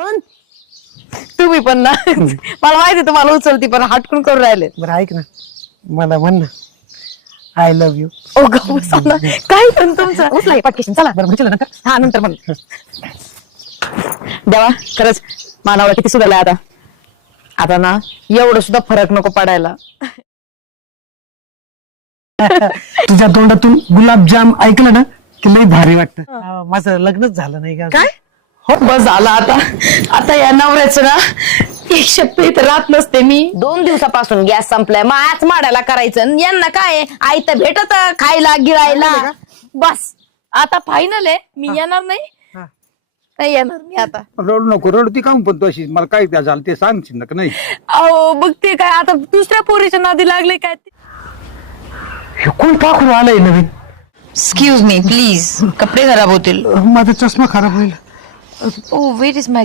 पण तुम्ही पण ना मला माहिती तुम्हाला उचलती पण हटकून करून राहिले. बरं ऐक ना, मला म्हण ना आय लव्ह यू. ओ गं उचलला. काय पण तुमचं उचला हे पटकेशन चला. बरं म्हणशील नंतर. हा नंतर म्हण. देवा खरंच मानावला किती सुधारलाय आता. आता ना एवढं सुद्धा फरक नको पडायला. तुझ्या तोंडातून गुलाबजाम ऐकलं ना की लई भारी वाटतं. माझं लग्नच झालं नाही का? काय हो बस झालं आता. आता या नवऱ्याचं ना एक शब्द इथं राहत नसते मी. 2 दिवसापासून गॅस संपलाय मग आज माडायला करायचं आणि यांना काय आई तर भेटत खायला गिळायला. बस आता फायनल आहे मी येणार नाही. हा. नाही येणार मी आता. रडू नको, रडती काहून पण तू अशी? मला काय त्या झालं ते सांगशील ना का नाही? अहो बघते काय आता दुसऱ्या पोरीच्या नादी लागले काय ते. हे कोण पाखरू आलंय नवीन? एक्सक्यूज मी प्लीज कपडे खराब होतील. माझा चष्मा खराब होईल. Oh, where is my